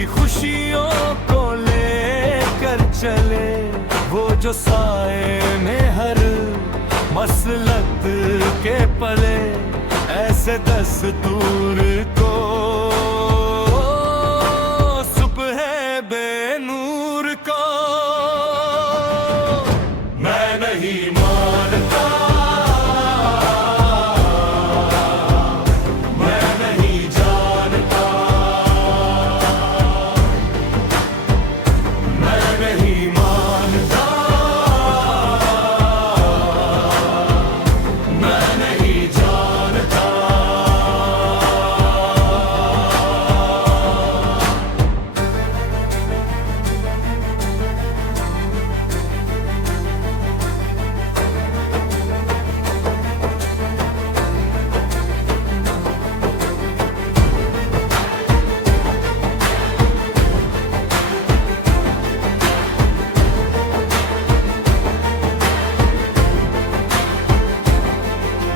कि खुशियों को लेकर चले, वो जो साए में हर मसलत के पले, ऐसे दस्तूर को सुबह बेनूर को मैं नहीं मानता, मैं नहीं जानता, मैं नहीं मानता, मैं नहीं जानता।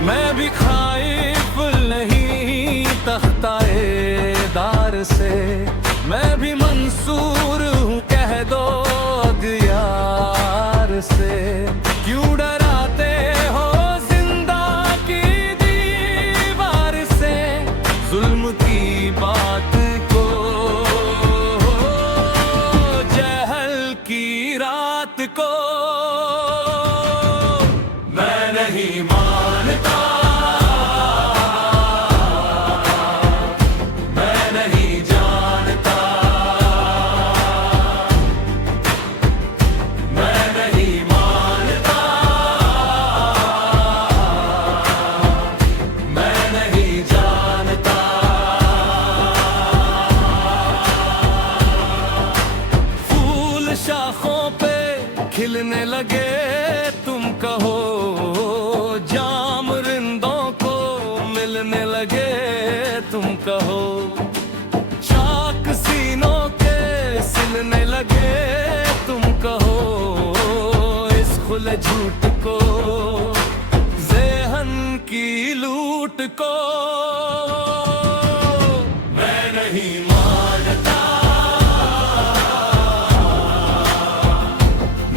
मैं भी खाइफ नहीं तख्ताए दार से, मैं भी मंसूर हूँ कह दो अगियार से। क्यों डराते हो जिंदा की दीवार से, जुल्म की बात को जहल की रात को मैं नहीं मानता, मैं नहीं जानता, मैं नहीं मानता, मैं नहीं जानता। फूल शाखों पे खिलने लगे तुम कहो, जाम रिंदों को मिलने लगे तुम कहो, चाक सीनों के सिलने लगे तुम कहो, इस खुले झूठ को ज़ेहन की लूट को मैं नहीं मानता,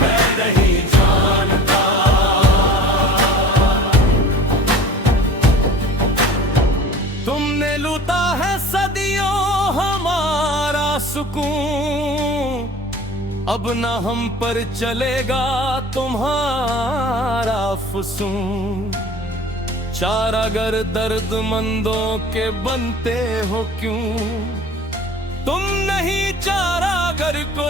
मैं नहीं जानता। तुमने लूटा है सदियों हमारा सुकून, अब न हम पर चलेगा तुम्हारा फुसून। चारागर दर्दमंदों के बनते हो क्यों, तुम नहीं चारागर को